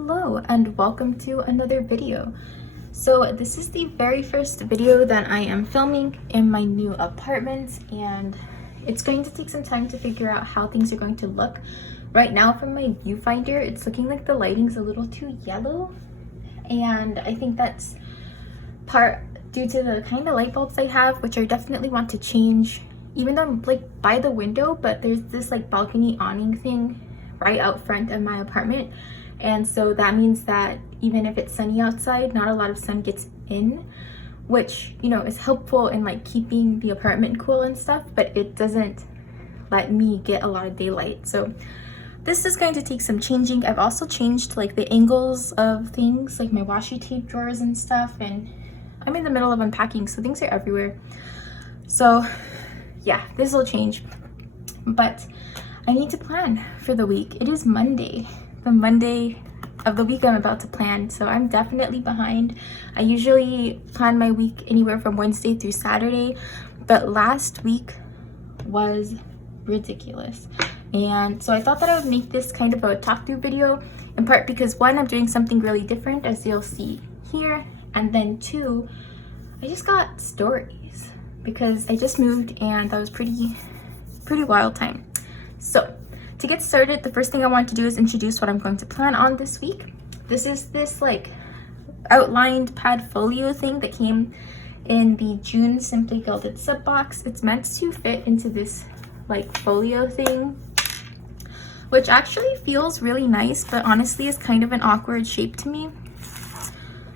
Hello and welcome to another video. So this is the very first video that I am filming in my new apartment, and it's going to take some time to figure out how things are going to look. Right now from my viewfinder, it's looking like the lighting's a little too yellow, and I think that's part due to the kind of light bulbs I have, which I definitely want to change, even though I'm like by the window, but there's this like balcony awning thing right out front of my apartment. And so that means that even if it's sunny outside, not a lot of sun gets in, which, you know, is helpful in like keeping the apartment cool and stuff, but it doesn't let me get a lot of daylight. So this is going to take some changing. I've also changed like the angles of things, like my washi tape drawers and stuff, and I'm in the middle of unpacking, so things are everywhere. So yeah, this will change, but I need to plan for the week. It is Monday. The Monday of the week I'm about to plan, so I'm definitely behind. I usually plan my week anywhere from Wednesday through Saturday, but last week was ridiculous, and so I thought that I would make this kind of a talk through video, in part because one, I'm doing something really different, as you'll see here, and then two, I just got stories because I just moved and that was pretty wild time. So to get started, the first thing I want to do is introduce what I'm going to plan on this week. This is this like outlined pad folio thing that came in the June Simply Gilded sub box. It's meant to fit into this like folio thing, which actually feels really nice, but honestly is kind of an awkward shape to me.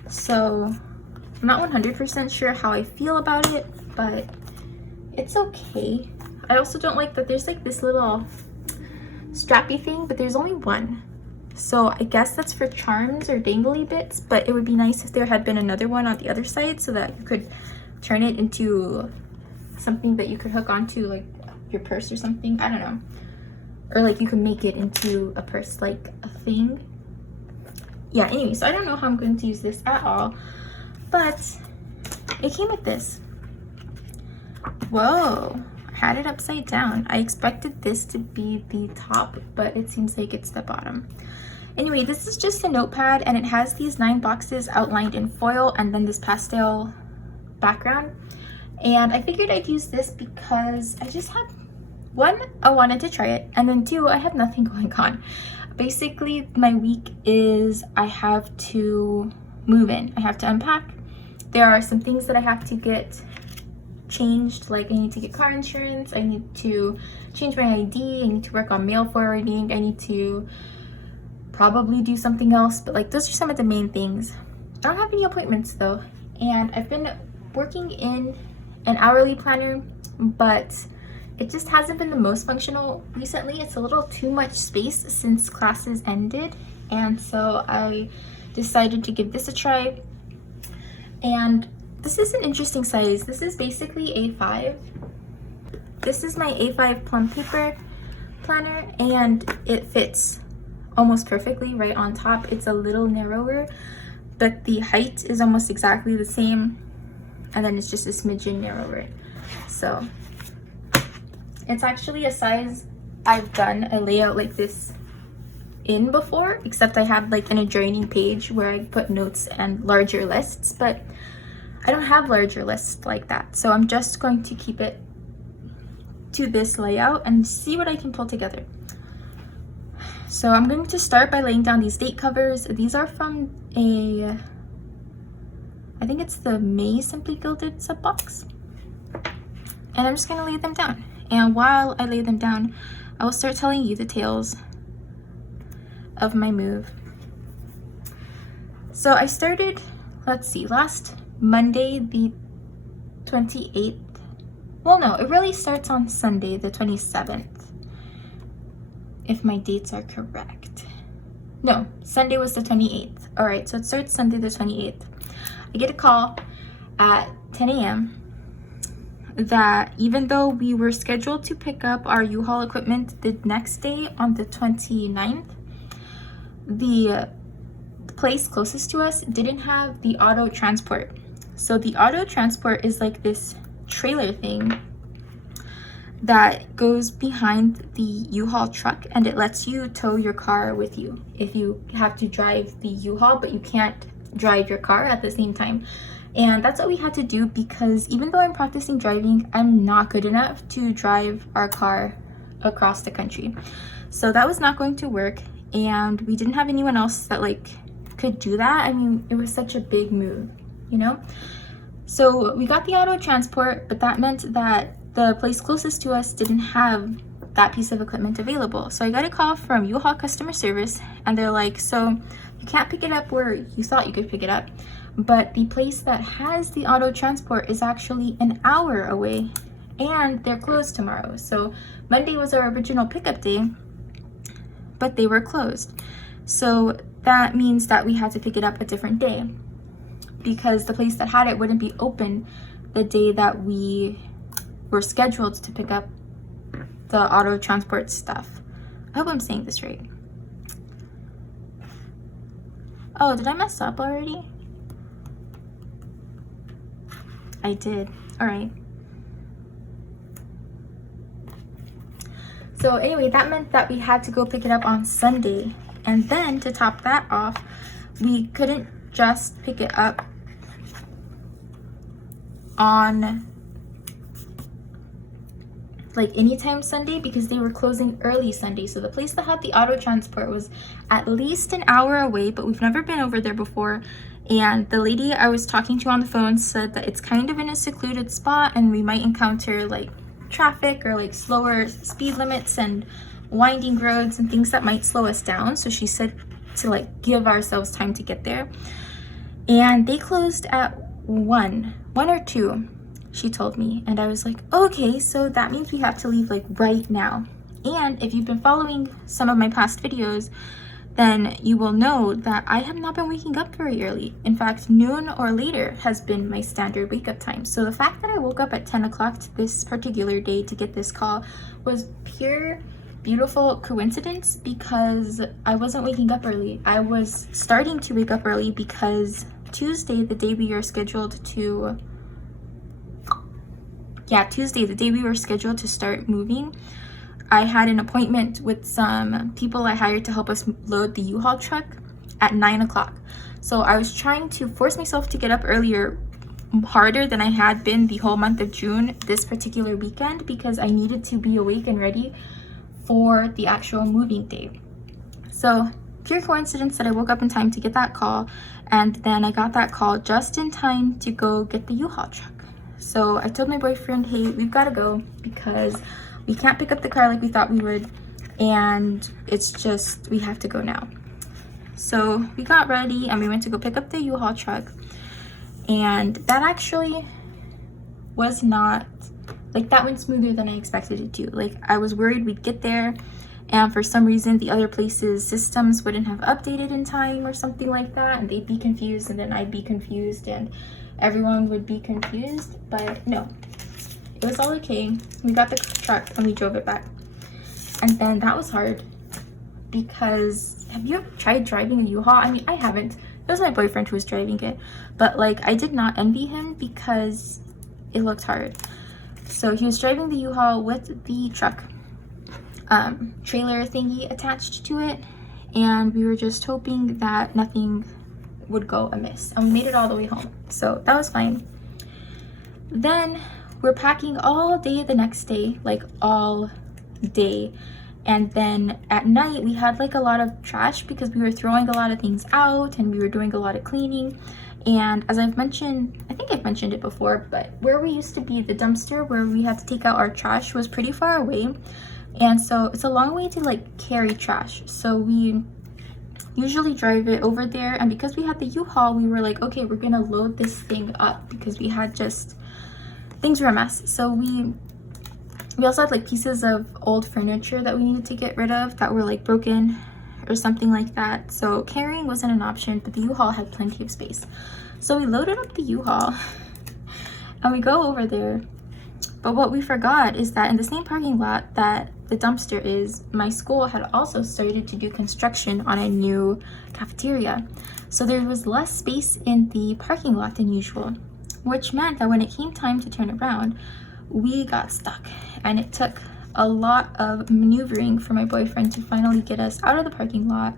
So I'm not 100% sure how I feel about it, but it's okay. I also don't like that there's like this little strappy thing, but there's only one, so I guess that's for charms or dangly bits, but it would be nice if there had been another one on the other side so that you could turn it into something that you could hook onto like your purse or something. I don't know, or like you could make it into a purse, like a thing. Yeah, anyway, so I don't know how I'm going to use this at all, but it came with this. Whoa, had it upside down. I expected this to be the top, but it seems like it's the bottom. Anyway, this is just a notepad, and it has these 9 boxes outlined in foil and then this pastel background. And I figured I'd use this because I just had, one, I wanted to try it, and then two, I have nothing going on. Basically, my week is I have to move in. I have to unpack. There are some things that I have to get changed, like I need to get car insurance, I need to change my ID, I need to work on mail forwarding, I need to probably do something else, but like those are some of the main things. I don't have any appointments though, and I've been working in an hourly planner, but it just hasn't been the most functional recently. It's a little too much space since classes ended, and so I decided to give this a try. And this is an interesting size. This is basically A5. This is my A5 plum paper planner, and it fits almost perfectly right on top. It's a little narrower, but the height is almost exactly the same, and then it's just a smidgen narrower. So it's actually a size I've done a layout like this in before, except I had like an adjoining page where I put notes and larger lists, but I don't have larger lists like that, so I'm just going to keep it to this layout and see what I can pull together. So I'm going to start by laying down these date covers. These are from I think it's the May Simply Gilded sub box, and I'm just going to lay them down. And while I lay them down, I will start telling you the tales of my move. So I started, let's see, last Monday the 28th. Well, no, it really starts on Sunday the 27th, if my dates are correct. No, Sunday was the 28th. All right, so it starts Sunday the 28th. I get a call at 10 a.m. that even though we were scheduled to pick up our U-Haul equipment the next day on the 29th, the place closest to us didn't have the auto transport. So the auto transport is like this trailer thing that goes behind the U-Haul truck, and it lets you tow your car with you if you have to drive the U-Haul but you can't drive your car at the same time. And that's what we had to do, because even though I'm practicing driving, I'm not good enough to drive our car across the country. So that was not going to work, and we didn't have anyone else that like could do that. I mean, it was such a big move, you know? So we got the auto transport, but that meant that the place closest to us didn't have that piece of equipment available. So I got a call from U-Haul customer service, and they're like, so you can't pick it up where you thought you could pick it up, but the place that has the auto transport is actually an hour away, and they're closed tomorrow. So Monday was our original pickup day, but they were closed. So that means that we had to pick it up a different day, because the place that had it wouldn't be open the day that we were scheduled to pick up the auto transport stuff. I hope I'm saying this right. Oh, did I mess up already? I did. All right. So anyway, that meant that we had to go pick it up on Sunday. And then to top that off, we couldn't just pick it up on like anytime Sunday, because they were closing early Sunday. So the place that had the auto transport was at least an hour away, but we've never been over there before. And the lady I was talking to on the phone said that it's kind of in a secluded spot, and we might encounter like traffic or like slower speed limits and winding roads and things that might slow us down. So she said to like give ourselves time to get there. And they closed at 1 or 2, she told me. And I was like, okay, so that means we have to leave like right now. And if you've been following some of my past videos, then you will know that I have not been waking up very early. In fact, noon or later has been my standard wake up time. So the fact that I woke up at 10 o'clock this particular day to get this call was pure beautiful coincidence, because I wasn't waking up early. I was starting to wake up early because Tuesday, the day we were scheduled to start moving, I had an appointment with some people I hired to help us load the U-Haul truck at 9 o'clock. So I was trying to force myself to get up earlier, harder than I had been the whole month of June this particular weekend, because I needed to be awake and ready for the actual moving day. So pure coincidence that I woke up in time to get that call, and then I got that call just in time to go get the U-Haul truck. So I told my boyfriend, hey, we've got to go because we can't pick up the car like we thought we would, and it's just, we have to go now. So we got ready and we went to go pick up the U-Haul truck, and that actually was not, like, that went smoother than I expected it to. Like, I was worried we'd get there and for some reason the other place's systems wouldn't have updated in time or something like that, and they'd be confused, and then I'd be confused, and everyone would be confused. But no, it was all okay. We got the truck and we drove it back. And then that was hard, because have you ever tried driving a U-Haul? I mean, I haven't. It was my boyfriend who was driving it, but like, I did not envy him because it looked hard. So he was driving the U-Haul with the truck trailer thingy attached to it, and we were just hoping that nothing would go amiss, and we made it all the way home, so that was fine. Then we're packing all day the next day, like all day, and then at night we had like a lot of trash because we were throwing a lot of things out and we were doing a lot of cleaning. And as I've mentioned, I think I've mentioned it before, but where we used to be, the dumpster where we had to take out our trash was pretty far away, and so it's a long way to like carry trash. So we usually drive it over there, and because we had the U-Haul, we were like, okay, we're gonna load this thing up because we had just, things were a mess. So we also had like pieces of old furniture that we needed to get rid of that were like broken or something like that. So carrying wasn't an option, but the U-Haul had plenty of space. So we loaded up the U-Haul and we go over there. But what we forgot is that in the same parking lot that the dumpster is, my school had also started to do construction on a new cafeteria. So there was less space in the parking lot than usual, which meant that when it came time to turn around, we got stuck, and it took a lot of maneuvering for my boyfriend to finally get us out of the parking lot,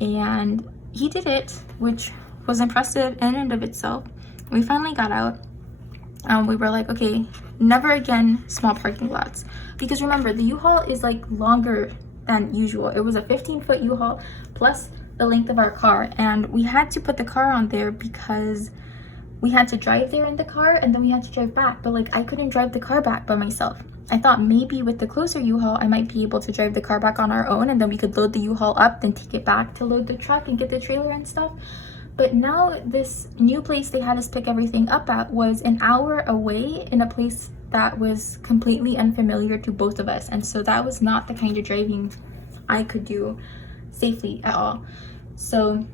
and he did it, which was impressive in and of itself. We finally got out, and we were like, okay, never again small parking lots, because remember, the U-Haul is like longer than usual. It was a 15-foot U-Haul plus the length of our car, and we had to put the car on there because we had to drive there in the car, and then we had to drive back. But like, I couldn't drive the car back by myself. I thought maybe with the closer U-Haul I might be able to drive the car back on our own, and then we could load the U-Haul up, then take it back to load the truck and get the trailer and stuff. But now this new place they had us pick everything up at was an hour away, in a place that was completely unfamiliar to both of us, and so that was not the kind of driving I could do safely at all. So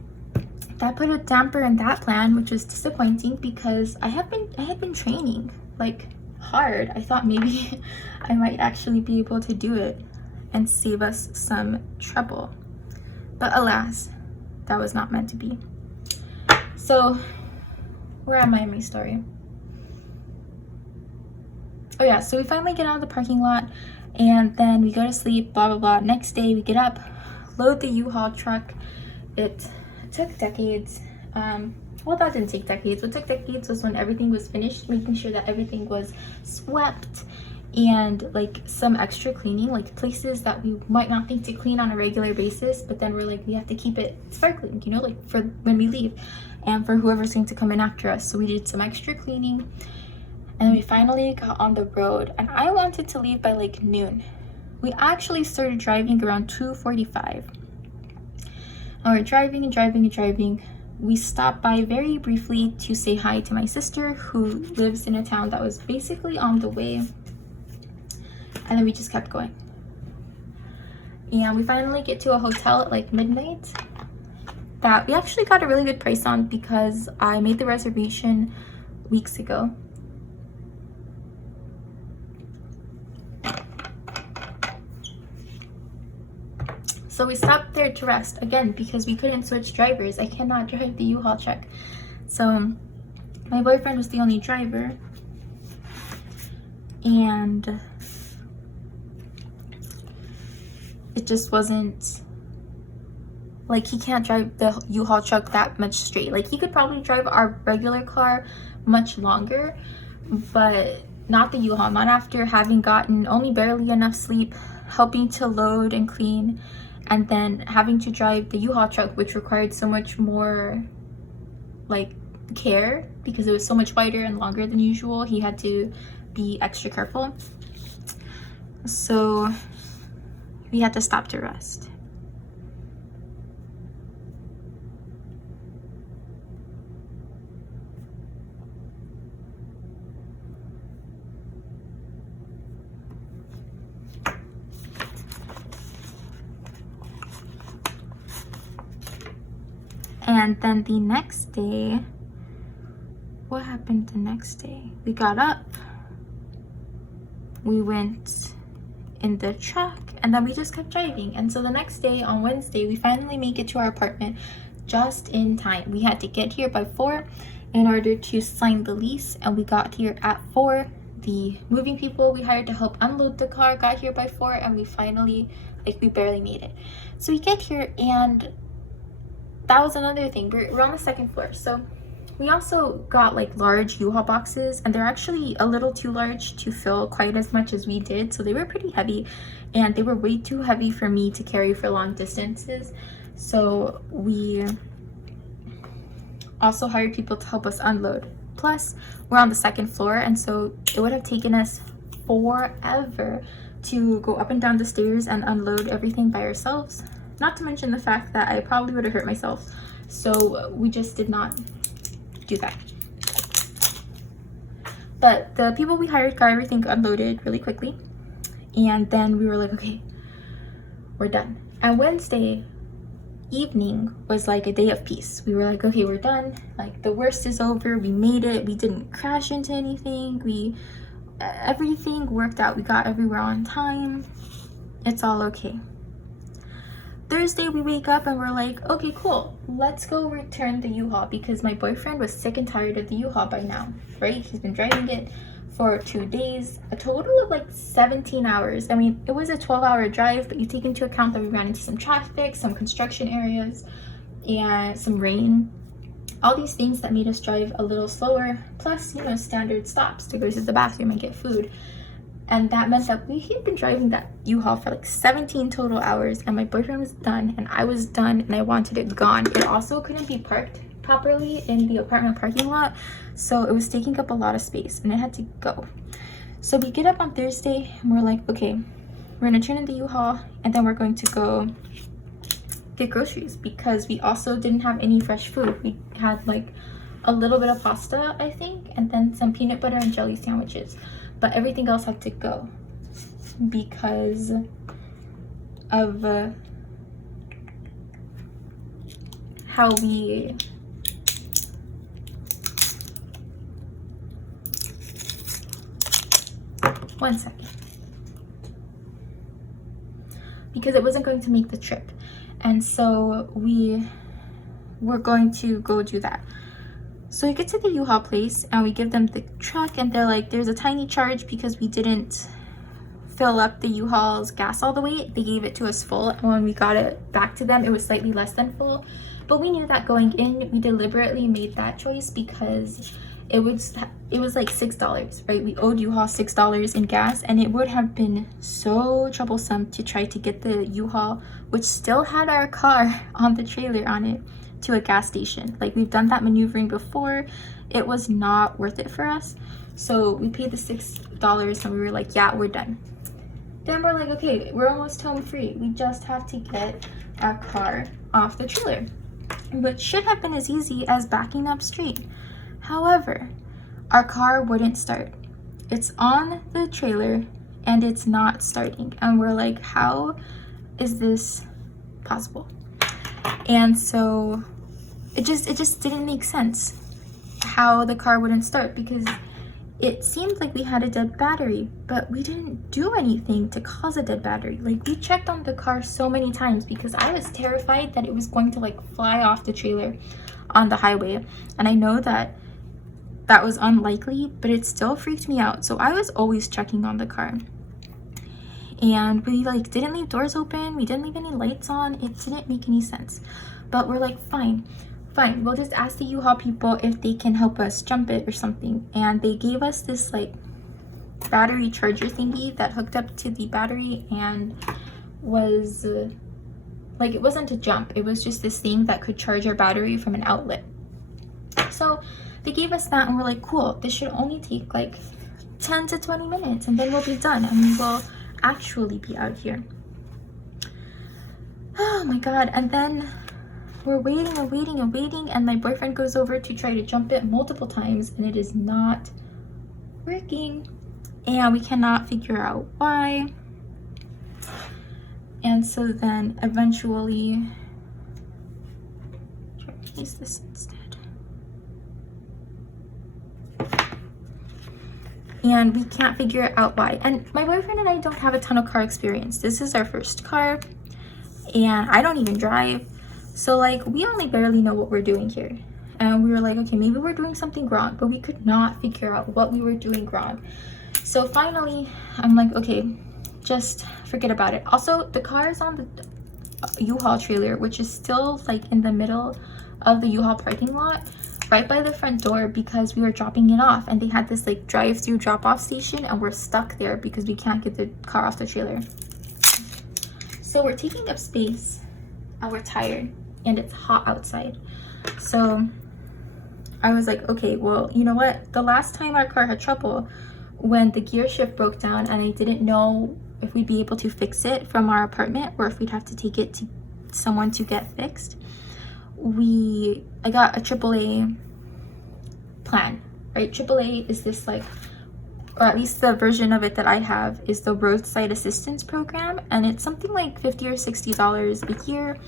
that put a damper in that plan, which was disappointing, because I had been training like hard. I thought maybe I might actually be able to do it and save us some trouble, but alas, that was not meant to be. So where am I in my story? Oh yeah, so we finally get out of the parking lot, and then we go to sleep, blah blah blah. Next day we get up, load the U-Haul truck. It took decades. Well, that didn't take decades. What took decades was when everything was finished, making sure that everything was swept, and like some extra cleaning, like places that we might not think to clean on a regular basis, but then we're like, we have to keep it sparkling, you know, like for when we leave and for whoever's going to come in after us. So we did some extra cleaning, and then we finally got on the road, and I wanted to leave by like noon. We actually started driving around 2:45. And we're driving and driving and driving. We stopped by very briefly to say hi to my sister, who lives in a town that was basically on the way, and then we just kept going. And we finally get to a hotel at like midnight that we actually got a really good price on, because I made the reservation weeks ago. So we stopped there to rest again, because we couldn't switch drivers. I cannot drive the U-Haul truck. So my boyfriend was the only driver, and it just wasn't like, he can't drive the U-Haul truck that much straight. Like, he could probably drive our regular car much longer, but not the U-Haul, not after having gotten only barely enough sleep, helping to load and clean, and then having to drive the U-Haul truck, which required so much more like care, because it was so much wider and longer than usual. He had to be extra careful, so we had to stop to rest. And then the next day, what happened the next day? We got up, we went in the truck, and then we just kept driving. And so the next day, on Wednesday, we finally make it to our apartment just in time. We had to get here by 4 in order to sign the lease, and we got here at 4. The moving people we hired to help unload the car got here by 4, and we finally, like, we barely made it. So we get here, and that was another thing. We're on the 2nd floor, so we also got like large U-Haul boxes, and they're actually a little too large to fill quite as much as we did, so they were pretty heavy, and they were way too heavy for me to carry for long distances. So we also hired people to help us unload. Plus, we're on the 2nd floor, and so it would have taken us forever to go up and down the stairs and unload everything by ourselves. Not to mention the fact that I probably would have hurt myself. So we just did not do that. But the people we hired got everything unloaded really quickly. And then we were like, okay, we're done. And Wednesday evening was like a day of peace. We were like, okay, we're done. Like, the worst is over. We made it. We didn't crash into anything. Everything worked out. We got everywhere on time. It's all okay. Thursday, we wake up and we're like, okay, cool, let's go return the U-Haul, because my boyfriend was sick and tired of the U-Haul by now, right? He's been driving it for 2 days, a total of like 17 hours. I mean, it was a 12-hour drive, but you take into account that we ran into some traffic, some construction areas, and some rain. All these things that made us drive a little slower, plus, you know, standard stops to go to the bathroom and get food. And that meant that we had been driving that U-Haul for like 17 total hours, and my boyfriend was done and I was done and I wanted it gone. It also couldn't be parked properly in the apartment parking lot, so it was taking up a lot of space and it had to go. So we get up on Thursday and we're like, okay, we're gonna turn in the U-Haul and then we're going to go get groceries, because we also didn't have any fresh food. We had like a little bit of pasta, I think, and then some peanut butter and jelly sandwiches, but everything else had to go because of how we one second, because it wasn't going to make the trip. And so we were going to go do that. So we get to the U-Haul place and we give them the truck, and they're like, there's a tiny charge because we didn't fill up the U-Haul's gas all the way. They gave it to us full, and when we got it back to them, it was slightly less than full. But we knew that going in. We deliberately made that choice because it was like $6, right? We owed U-Haul $6 in gas, and it would have been so troublesome to try to get the U-Haul, which still had our car on the trailer on it, to a gas station. Like, we've done that maneuvering before. It was not worth it for us. So we paid the $6 and we were like, yeah, we're done. Then we're like, okay, we're almost home free. We just have to get our car off the trailer, which should have been as easy as backing up straight. However, our car wouldn't start. It's on the trailer and it's not starting. And we're like, how is this possible? And so it just didn't make sense how the car wouldn't start, because it seemed like we had a dead battery, but we didn't do anything to cause a dead battery. Like, we checked on the car so many times because I was terrified that it was going to like fly off the trailer on the highway. And I know that that was unlikely, but it still freaked me out. So I was always checking on the car. And we like didn't leave doors open, we didn't leave any lights on. It didn't make any sense. But we're like, fine, we'll just ask the U-Haul people if they can help us jump it or something. And they gave us this like battery charger thingy that hooked up to the battery and was like, it wasn't a jump, it was just this thing that could charge our battery from an outlet. So they gave us that and we're like, cool, this should only take like 10 to 20 minutes and then we'll be done and we will actually be out here. Oh my god. And then we're waiting and my boyfriend goes over to try to jump it multiple times and it is not working, and we cannot figure out why. And so then eventually, try to use this instead. And we can't figure out why. And my boyfriend and I don't have a ton of car experience. This is our first car and I don't even drive. So like, we only barely know what we're doing here. And we were like, okay, maybe we're doing something wrong, but we could not figure out what we were doing wrong. So finally, I'm like, okay, just forget about it. Also, the car is on the U-Haul trailer, which is still like in the middle of the U-Haul parking lot, right by the front door, because we were dropping it off and they had this like drive-through drop-off station and we're stuck there because we can't get the car off the trailer. So we're taking up space and we're tired and it's hot outside. So I was like, okay, well, you know what? The last time our car had trouble, when the gear shift broke down and I didn't know if we'd be able to fix it from our apartment or if we'd have to take it to someone to get fixed, I got a AAA plan, right? AAA is this like, or at least the version of it that I have is the roadside assistance program, and it's something like $50 or $60 a year,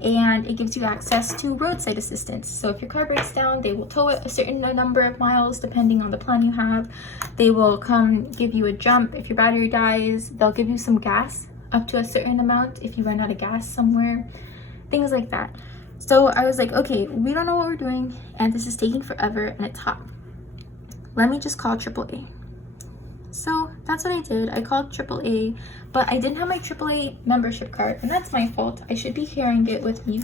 and it gives you access to roadside assistance. So if your car breaks down, they will tow it a certain number of miles depending on the plan you have. They will come give you a jump if your battery dies. They'll give you some gas up to a certain amount if you run out of gas somewhere, things like that. So I was like, okay, we don't know what we're doing and this is taking forever and it's hot. Let me just call AAA. So that's what I did. I called AAA, but I didn't have my AAA membership card, and that's my fault. I should be carrying it with me,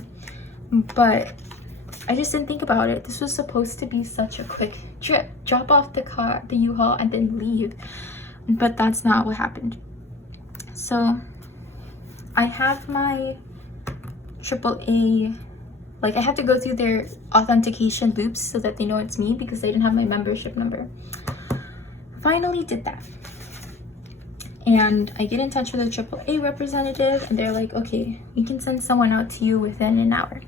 but I just didn't think about it. This was supposed to be such a quick trip. Drop off the car, the U-Haul, and then leave. But that's not what happened. So I have my AAA, like I have to go through their authentication loops so that they know it's me because they didn't have my membership number. Finally did that. And I get in touch with a AAA representative and they're like, okay, we can send someone out to you within an hour.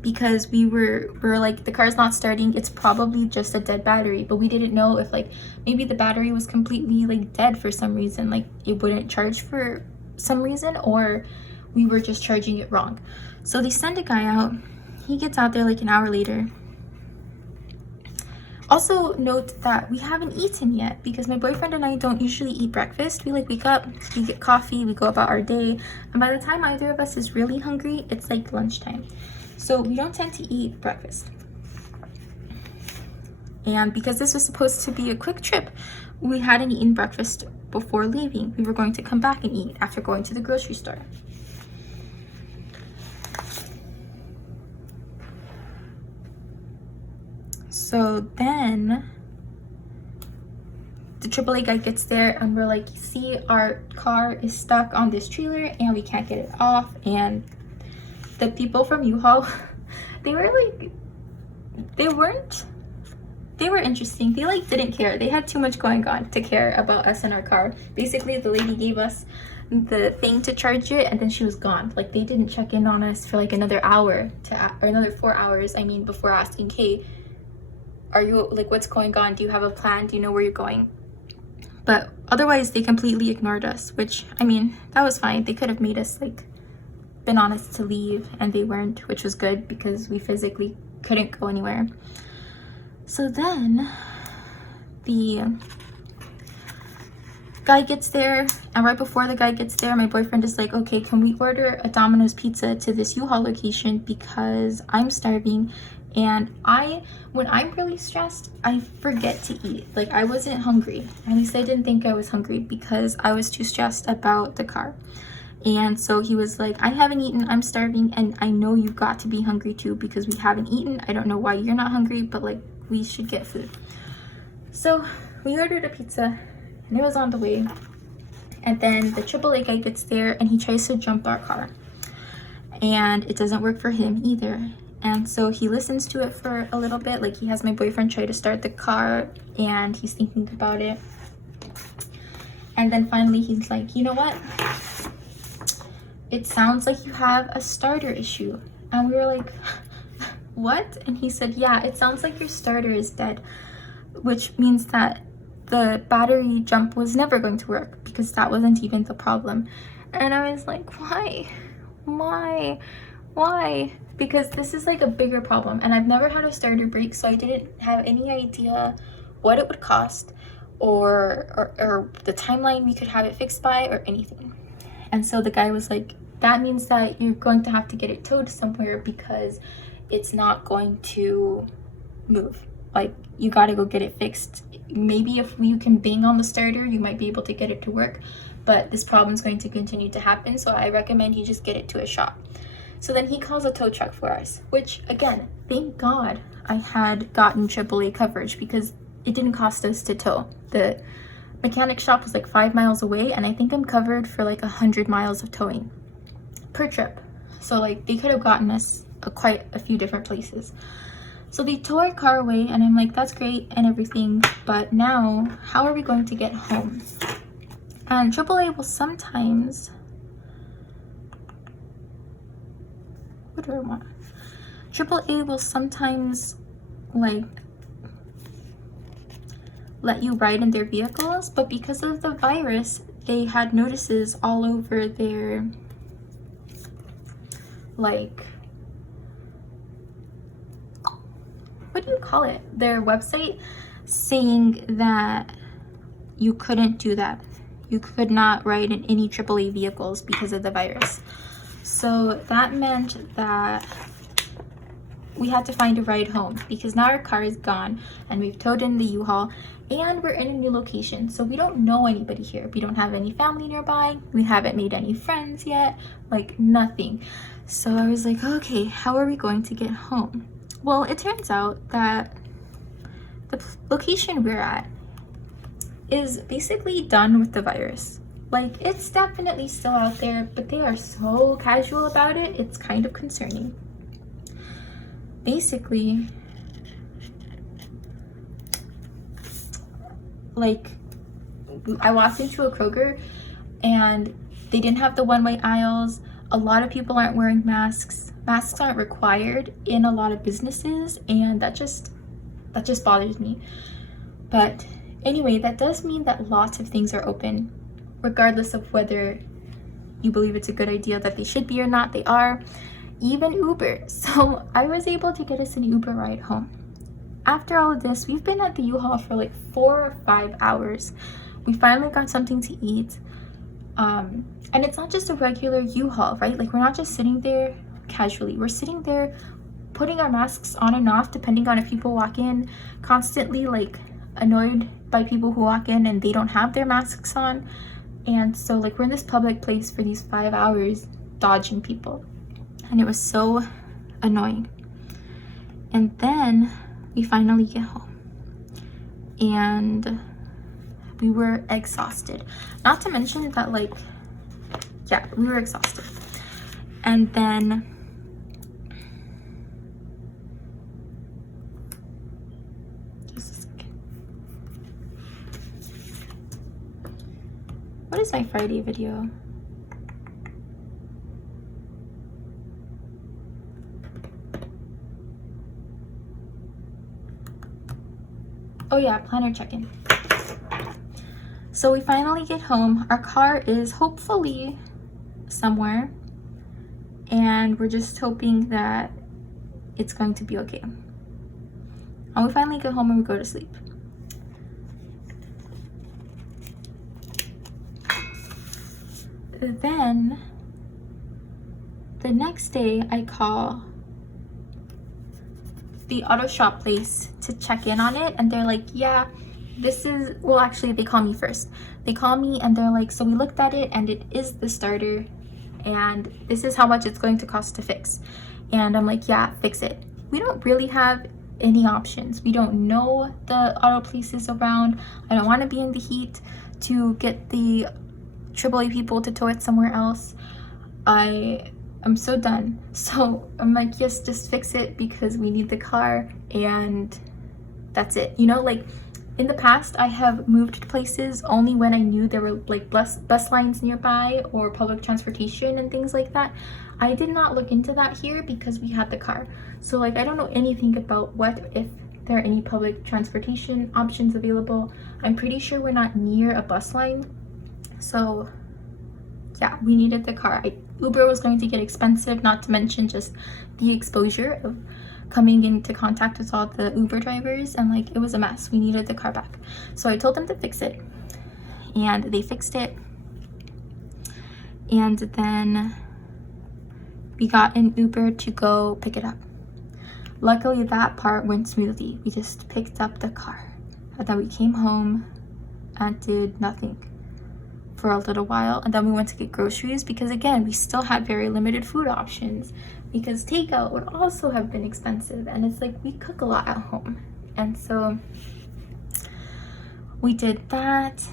Because we were like, the car's not starting, it's probably just a dead battery, but we didn't know if like maybe the battery was completely like dead for some reason, like it wouldn't charge for some reason, or we were just charging it wrong. So they send a guy out. He gets out there like an hour later. Also note that we haven't eaten yet because my boyfriend and I don't usually eat breakfast. We like wake up, we get coffee, we go about our day, and by the time either of us is really hungry, it's like lunchtime. So we don't tend to eat breakfast. And because this was supposed to be a quick trip, we hadn't eaten breakfast before leaving. We were going to come back and eat after going to the grocery store. So then the AAA guy gets there and we're like, see, our car is stuck on this trailer and we can't get it off. And the people from U-Haul, they were interesting. They like didn't care. They had too much going on to care about us and our car. Basically, the lady gave us the thing to charge it and then she was gone. Like they didn't check in on us for like another hour or another 4 hours, I mean, before asking, hey, are you like, what's going on? Do you have a plan? Do you know where you're going? But otherwise they completely ignored us, which I mean, that was fine. They could have made us like been honest to leave and they weren't, which was good because we physically couldn't go anywhere. So then the guy gets there, and right before the guy gets there, my boyfriend is like, okay, can we order a Domino's pizza to this U-Haul location because I'm starving. And when I'm really stressed, I forget to eat. Like I wasn't hungry, at least I didn't think I was hungry because I was too stressed about the car. And so he was like, I haven't eaten, I'm starving, and I know you've got to be hungry too because we haven't eaten. I don't know why you're not hungry, but like we should get food. So we ordered a pizza and it was on the way. And then the AAA guy gets there and he tries to jump our car. And it doesn't work for him either. And so he listens to it for a little bit. Like he has my boyfriend try to start the car and he's thinking about it. And then finally he's like, you know what? It sounds like you have a starter issue. And we were like, what? And he said, yeah, it sounds like your starter is dead, which means that the battery jump was never going to work because that wasn't even the problem. And I was like, why? Because this is like a bigger problem and I've never had a starter break, so I didn't have any idea what it would cost or the timeline we could have it fixed by or anything. And so the guy was like, that means that you're going to have to get it towed somewhere because it's not going to move. Like you got to go get it fixed. Maybe if you can bang on the starter, you might be able to get it to work, but this problem is going to continue to happen, so I recommend you just get it to a shop. So then he calls a tow truck for us, which again, thank God I had gotten AAA coverage because it didn't cost us to tow. The mechanic shop was like 5 miles away and I think I'm covered for like 100 miles of towing per trip. So like they could have gotten us quite a few different places. So they tow our car away and I'm like, that's great and everything, but now how are we going to get home? And AAA will sometimes, what do I want? AAA will sometimes like let you ride in their vehicles, but because of the virus, they had notices all over their like, what do you call it? Their website saying that you couldn't do that. You could not ride in any AAA vehicles because of the virus. So that meant that we had to find a ride home because now our car is gone and we've towed in the U-Haul and we're in a new location. So we don't know anybody here. We don't have any family nearby. We haven't made any friends yet, like nothing. So I was like, okay, how are we going to get home? Well, it turns out that the location we're at is basically done with the virus. Like, it's definitely still out there, but they are so casual about it, it's kind of concerning. Basically, like, I walked into a Kroger and they didn't have the one-way aisles. A lot of people aren't wearing masks. Masks aren't required in a lot of businesses, and that just bothers me. But anyway, that does mean that lots of things are open, regardless of whether you believe it's a good idea that they should be or not. They are. Even Uber. So I was able to get us an Uber ride home. After all of this, we've been at the U-Haul for like 4 or 5 hours. We finally got something to eat. And it's not just a regular U-Haul, right? Like, we're not just sitting there casually. We're sitting there putting our masks on and off depending on if people walk in, constantly like annoyed by people who walk in and they don't have their masks on. And so like, we're in this public place for these 5 hours dodging people, and it was so annoying. And then we finally get home and we were exhausted, not to mention that, like, yeah, we were exhausted. And then just a second. What is my Friday video? Oh yeah, planner check-in. So we finally get home. Our car is hopefully somewhere, and we're just hoping that it's going to be okay. And we finally get home and we go to sleep. Then the next day I call the auto shop place to check in on it, and they're like, yeah, this is, well, actually they call me first. They call me and they're like, so we looked at it and it is the starter and this is how much it's going to cost to fix. And I'm like, yeah, fix it. We don't really have any options. We don't know the auto places around. I don't want to be in the heat to get the AAA people to tow it somewhere else. I'm so done. So I'm like, yes, just fix it because we need the car, and that's it. You know, like, in the past, I have moved places only when I knew there were like bus lines nearby or public transportation and things like that. I did not look into that here because we had the car. So like, I don't know anything about what if there are any public transportation options available. I'm pretty sure we're not near a bus line. So yeah, we needed the car. Uber was going to get expensive, not to mention just the exposure of coming into contact with all the Uber drivers, and like, it was a mess. We needed the car back. So I told them to fix it, and they fixed it. And then we got an Uber to go pick it up. Luckily, that part went smoothly. We just picked up the car, and then we came home and did nothing for a little while, and then we went to get groceries because, again, we still had very limited food options because takeout would also have been expensive, and it's like, we cook a lot at home. And so we did that.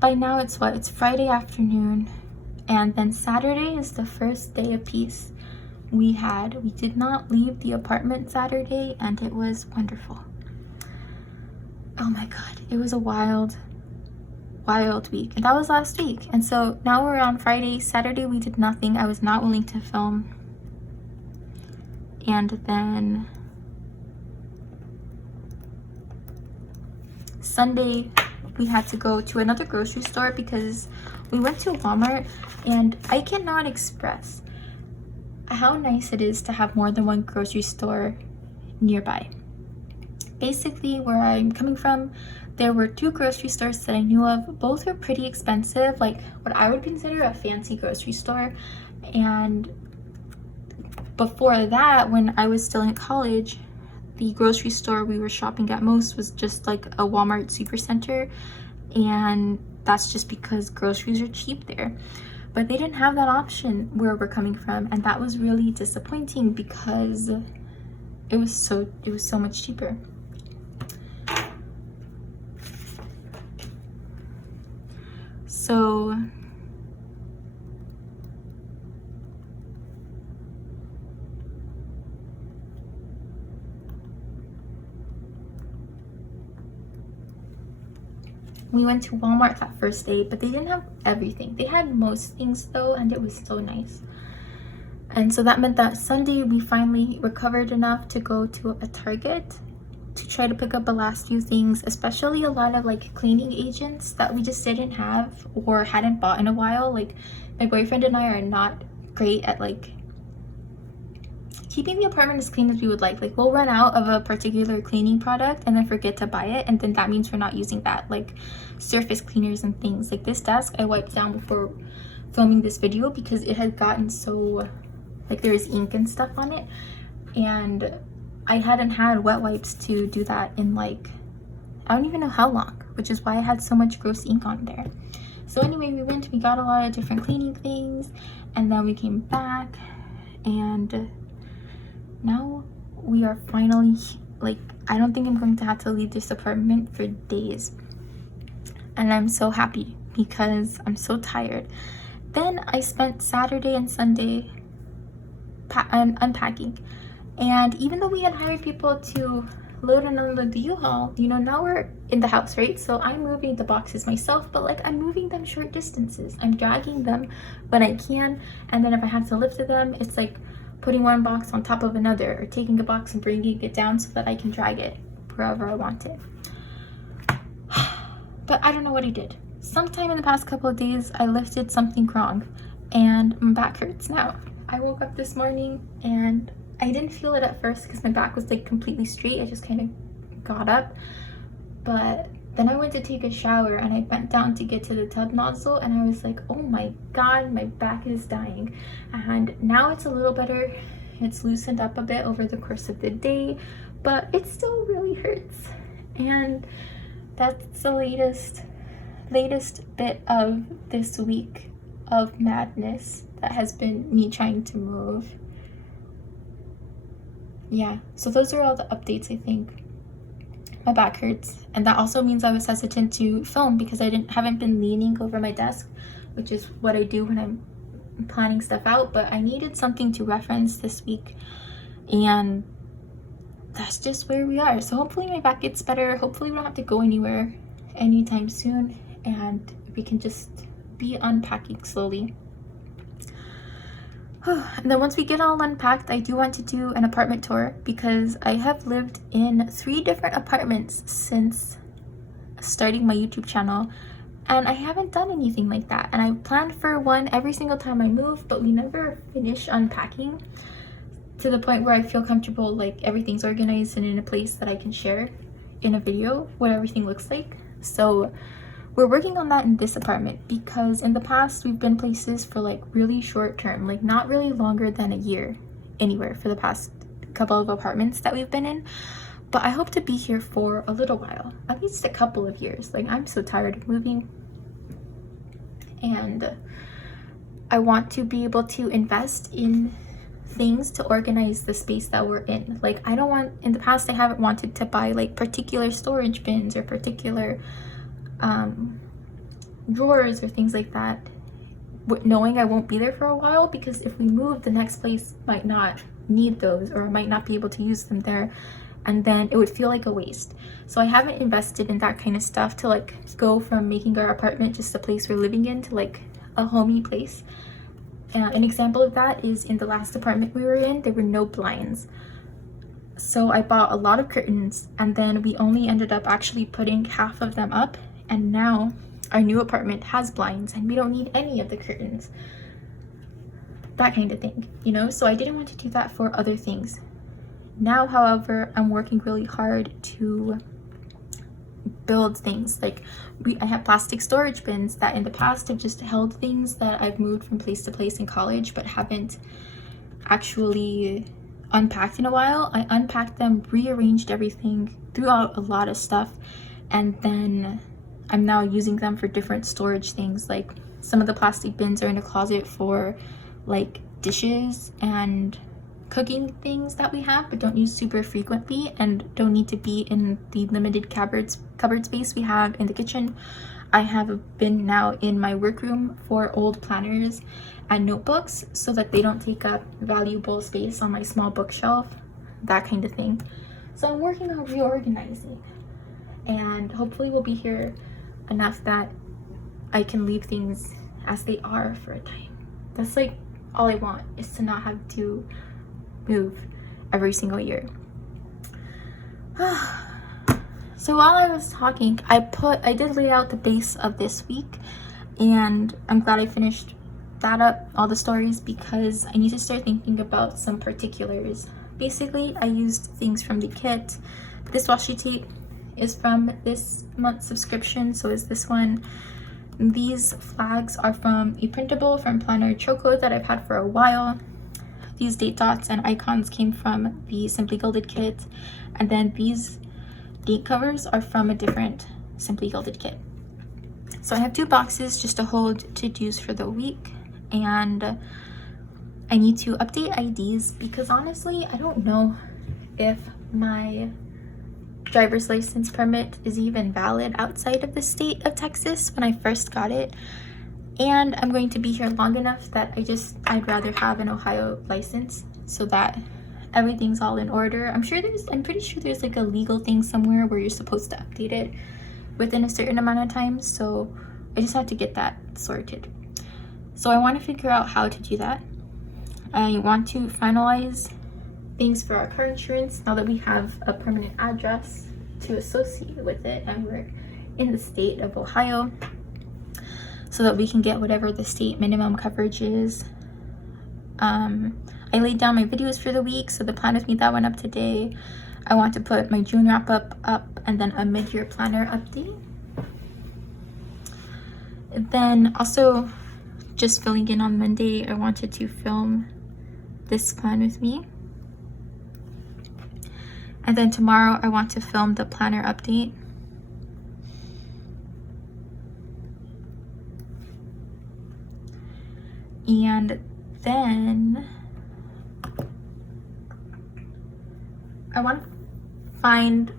By now it's what? It's Friday afternoon, and then Saturday is the first day of peace we had. We did not leave the apartment Saturday, and it was wonderful. Oh my god, it was a wild week, and that was last week. And so now we're on Friday. Saturday we did nothing. I was not willing to film. And then Sunday we had to go to another grocery store because we went to Walmart, and I cannot express how nice it is to have more than one grocery store nearby. Basically, where I'm coming from, there were 2 grocery stores that I knew of. Both were pretty expensive, like what I would consider a fancy grocery store, and Before that, when I was still in college, the grocery store we were shopping at most was just like a Walmart supercenter, and that's just because groceries are cheap there. But they didn't have that option where we're coming from, and that was really disappointing because it was so much cheaper. So we went to Walmart that first day, but they didn't have everything. They had most things though, and it was so nice. And so that meant that Sunday we finally recovered enough to go to a Target to try to pick up the last few things, especially a lot of like cleaning agents that we just didn't have or hadn't bought in a while. Like my boyfriend and I are not great at like keeping the apartment as clean as we would like. Like we'll run out of a particular cleaning product and then forget to buy it, and then that means we're not using that, like surface cleaners and things. Like this desk I wiped down before filming this video because it had gotten so like there's ink and stuff on it, and I hadn't had wet wipes to do that in like I don't even know how long, which is why I had so much gross ink on there. So anyway, we got a lot of different cleaning things, and then we came back, and now we are finally, like, I don't think I'm going to have to leave this apartment for days. And I'm so happy because I'm so tired. Then I spent Saturday and Sunday unpacking. And even though we had hired people to load and unload the U-Haul, you know, now we're in the house, right? So I'm moving the boxes myself, but like I'm moving them short distances. I'm dragging them when I can. And then if I have to lift them, it's like putting one box on top of another, or taking a box and bringing it down so that I can drag it wherever I want it. But I don't know what I did. Sometime in the past couple of days, I lifted something wrong and my back hurts now. I woke up this morning and I didn't feel it at first because my back was like completely straight. I just kind of got up, but then I went to take a shower and I bent down to get to the tub nozzle and I was like, oh my god, my back is dying. And now it's a little better. It's loosened up a bit over the course of the day, but it still really hurts. And that's the latest bit of this week of madness that has been me trying to move. Yeah, so those are all the updates, I think. My back hurts, and that also means I was hesitant to film because I haven't been leaning over my desk, which is what I do when I'm planning stuff out. But I needed something to reference this week, and that's just where we are. So hopefully my back gets better. Hopefully we don't have to go anywhere anytime soon, and we can just be unpacking slowly. And then once we get all unpacked, I do want to do an apartment tour because I have lived in 3 different apartments since starting my YouTube channel, and I haven't done anything like that. And I planned for one every single time I move, but we never finish unpacking to the point where I feel comfortable, like everything's organized and in a place that I can share in a video what everything looks like. So we're working on that in this apartment because in the past we've been places for like really short term, like not really longer than a year anywhere for the past couple of apartments that we've been in. But I hope to be here for a little while, at least a couple of years. Like I'm so tired of moving, and I want to be able to invest in things to organize the space that we're in. Like I don't want, in the past I haven't wanted to buy like particular storage bins or particular drawers or things like that, knowing I won't be there for a while, because if we move, the next place might not need those, or I might not be able to use them there, and then it would feel like a waste. So I haven't invested in that kind of stuff to like go from making our apartment just a place we're living in to like a homey place. An example of that is in the last apartment we were in, there were no blinds. So I bought a lot of curtains, and then we only ended up actually putting half of them up, and now our new apartment has blinds and we don't need any of the curtains. That kind of thing, you know? So I didn't want to do that for other things. Now, however, I'm working really hard to build things. Like I have plastic storage bins that in the past have just held things that I've moved from place to place in college but haven't actually unpacked in a while. I unpacked them, rearranged everything, threw out a lot of stuff, and then I'm now using them for different storage things. Like some of the plastic bins are in a closet for like dishes and cooking things that we have but don't use super frequently and don't need to be in the limited cupboard space we have in the kitchen. I have a bin now in my workroom for old planners and notebooks so that they don't take up valuable space on my small bookshelf, that kind of thing. So I'm working on reorganizing, and hopefully we'll be here enough that I can leave things as they are for a time. That's like all I want, is to not have to move every single year. So while I was talking, I did lay out the base of this week, and I'm glad I finished that up, all the stories, because I need to start thinking about some particulars. Basically, I used things from the kit. This washi tape is from this month's subscription, so is this one. These flags are from a printable from Planner Choco that I've had for a while. These date dots and icons came from the Simply Gilded kit, and then these date covers are from a different Simply Gilded kit. So I have 2 boxes just to hold to-dos for the week, and I need to update IDs because honestly I don't know if my driver's license permit is even valid outside of the state of Texas when I first got it. And I'm going to be here long enough that I'd rather have an Ohio license so that everything's all in order. I'm pretty sure there's like a legal thing somewhere where you're supposed to update it within a certain amount of time, so I just have to get that sorted. So I want to figure out how to do that. I want to finalize things for our car insurance now that we have a permanent address to associate with it and we're in the state of Ohio, so that we can get whatever the state minimum coverage is. I laid down my videos for the week, so the plan with me that went up today. I want to put my June wrap up and then a mid-year planner update. And then also just filling in on Monday, I wanted to film this plan with me. And then tomorrow I want to film the planner update. And then I want to find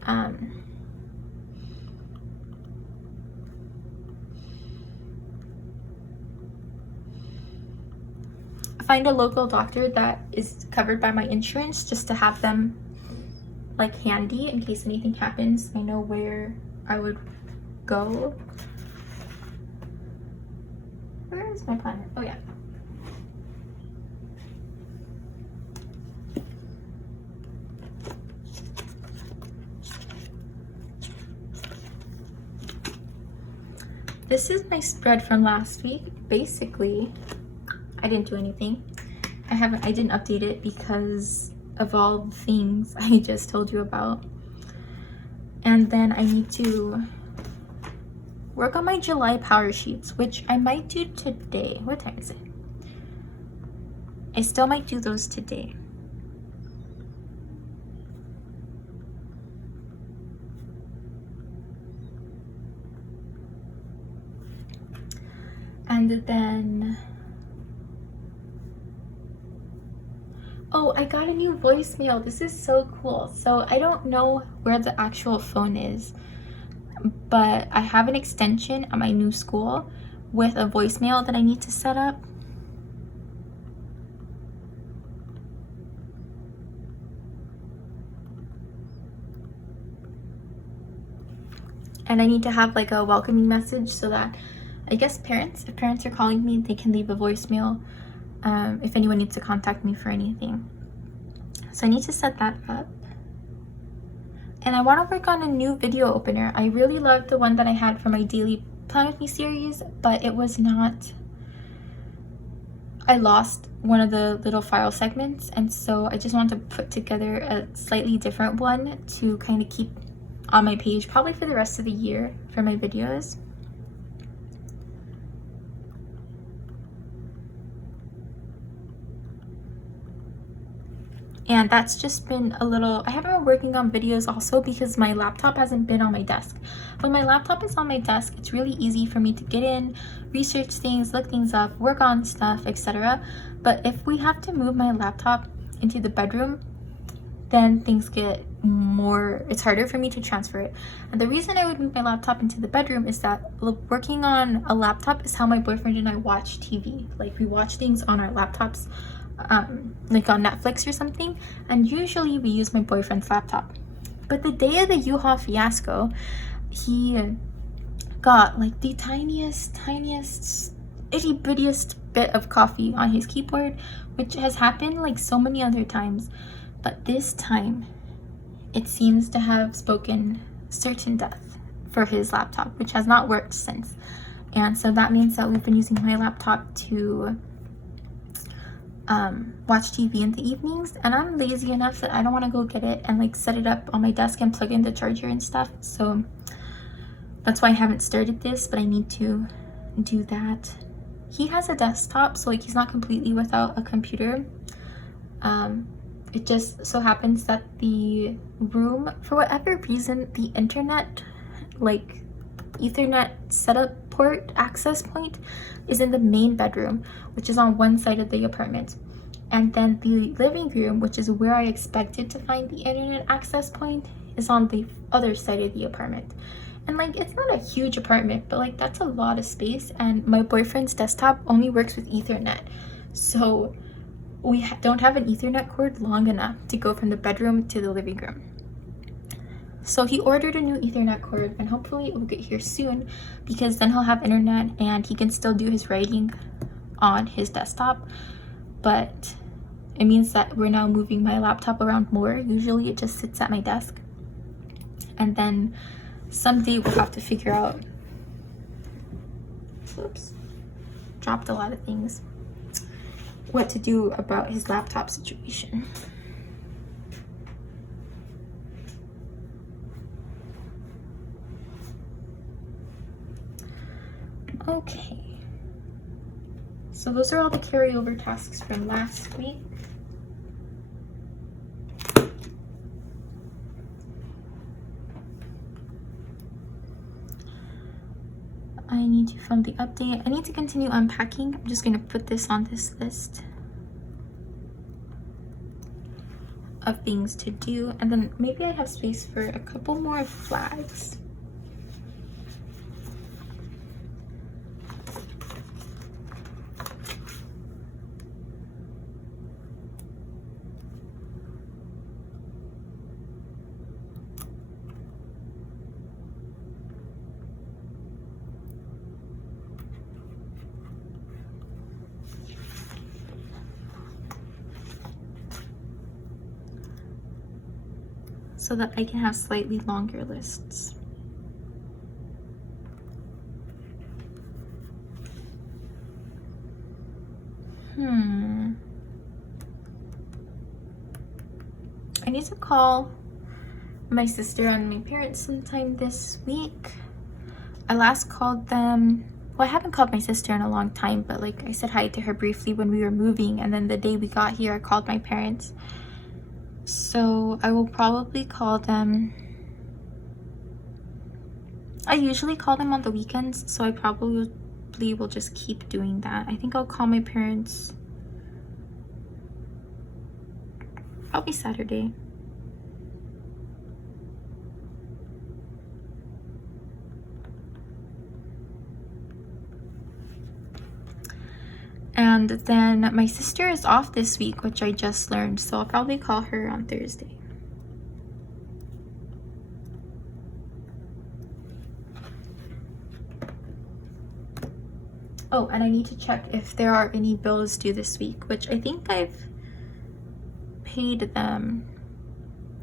a local doctor that is covered by my insurance, just to have them like handy in case anything happens. I know where I would go. Where is my planner? Oh yeah. This is my spread from last week. Basically, I didn't do anything. I didn't update it because of all the things I just told you about. And then I need to work on my July power sheets, which I might do today. What time is it? I still might do those today. And then, oh, I got a new voicemail. This is so cool. So I don't know where the actual phone is, but I have an extension at my new school with a voicemail that I need to set up. And I need to have like a welcoming message so that I guess if parents are calling me, they can leave a voicemail if anyone needs to contact me for anything. So I need to set that up. And I want to work on a new video opener. I really loved the one that I had for my daily Plan With Me series, but it was not, I lost one of the little file segments, and so I just want to put together a slightly different one to kind of keep on my page probably for the rest of the year for my videos. and that's just been a little, I haven't been working on videos also because my laptop hasn't been on my desk. When my laptop is on my desk, it's really easy for me to get in, research things, look things up, work on stuff, etc. But if we have to move my laptop into the bedroom, then things get more, it's harder for me to transfer it. And the reason I would move my laptop into the bedroom is that working on a laptop is how my boyfriend and I watch TV. Like, we watch things on our laptops, like on Netflix or something, and usually we use my boyfriend's laptop. But the day of the U-Haul fiasco, he got like the tiniest itty bittiest bit of coffee on his keyboard, which has happened like so many other times, but this time it seems to have spoken certain death for his laptop, which has not worked since. And so that means that we've been using my laptop to watch TV in the evenings, and I'm lazy enough that I don't want to go get it and like set it up on my desk and plug in the charger and stuff. So that's why I haven't started this, but I need to do that. He has a desktop, so like he's not completely without a computer. It just so happens that the room, for whatever reason, the internet, like Ethernet setup port access point, is in the main bedroom, which is on one side of the apartment. And then the living room, which is where I expected to find the internet access point, is on the other side of the apartment. And like, it's not a huge apartment, but like that's a lot of space, and my boyfriend's desktop only works with Ethernet. So we don't have an Ethernet cord long enough to go from the bedroom to the living room. So he ordered a new Ethernet cord, and hopefully it will get here soon, because then he'll have internet and he can still do his writing on his desktop. But it means that we're now moving my laptop around more. Usually it just sits at my desk. And then someday we'll have to figure out, oops, dropped a lot of things, what to do about his laptop situation. Okay, so those are all the carryover tasks from last week. I need to film the update. I need to continue unpacking. I'm just going to put this on this list of things to do, and then maybe I have space for a couple more flags. So that I can have slightly longer lists. I need to call my sister and my parents sometime this week. I last called them, well, I haven't called my sister in a long time, but like I said hi to her briefly when we were moving, and then the day we got here I called my parents. So I will probably call them. I usually call them on the weekends, so I probably will just keep doing that. I think I'll call my parents probably Saturday. And then my sister is off this week, which I just learned, so I'll probably call her on Thursday. Oh, and I need to check if there are any bills due this week, which I think I've paid them.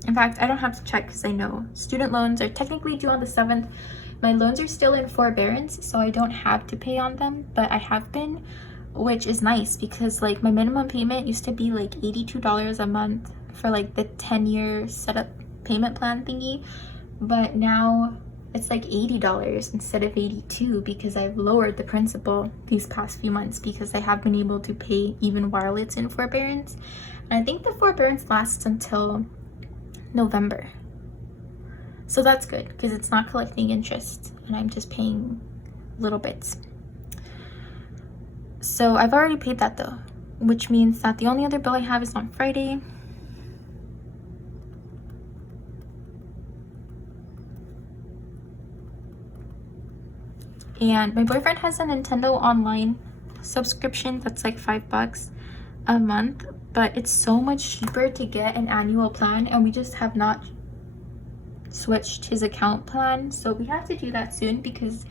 In fact, I don't have to check because I know student loans are technically due on the 7th. My loans are still in forbearance, so I don't have to pay on them, but I have been, which is nice because like my minimum payment used to be like $82 a month for like the 10-year setup payment plan thingy, but now it's like $80 instead of $82 because I've lowered the principal these past few months because I have been able to pay even while it's in forbearance. And I think the forbearance lasts until November. So that's good because it's not collecting interest and I'm just paying little bits. So I've already paid that though, which means that the only other bill I have is on Friday. And my boyfriend has a Nintendo Online subscription that's like $5 a month, but it's so much cheaper to get an annual plan, and we just have not switched his account plan. So we have to do that soon because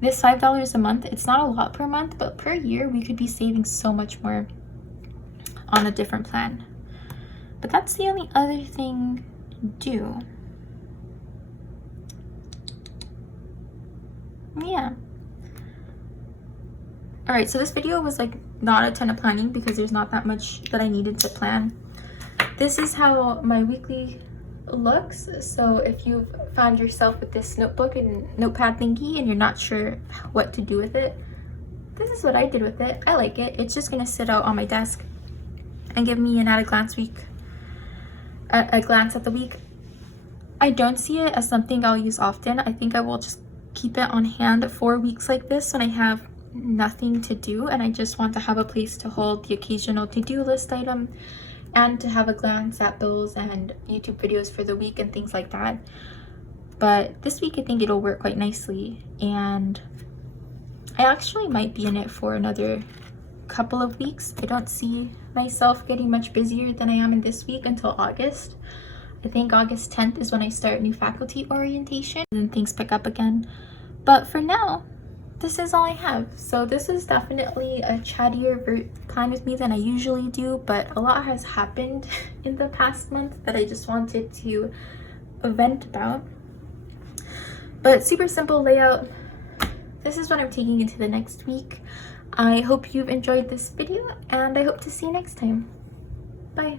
this $5 a month, it's not a lot per month, but per year we could be saving so much more on a different plan. But that's the only other thing due. Yeah. All right, so this video was like not a ton of planning because there's not that much that I needed to plan. This is how my weekly looks. So if you've found yourself with this notebook and notepad thingy and you're not sure what to do with it, this is what I did with it. I like it. It's just gonna sit out on my desk and give me an a glance at the week. I don't see it as something I'll use often. I think I will just keep it on hand for weeks like this when I have nothing to do and I just want to have a place to hold the occasional to-do list item and to have a glance at bills and YouTube videos for the week and things like that. But this week I think it'll work quite nicely, and I actually might be in it for another couple of weeks. I don't see myself getting much busier than I am in this week until August. I think August 10th is when I start new faculty orientation and then things pick up again. But for now, this is all I have. So this is definitely a chattier plan with me than I usually do, but a lot has happened in the past month that I just wanted to vent about. But super simple layout. This is what I'm taking into the next week. I hope you've enjoyed this video and I hope to see you next time. Bye.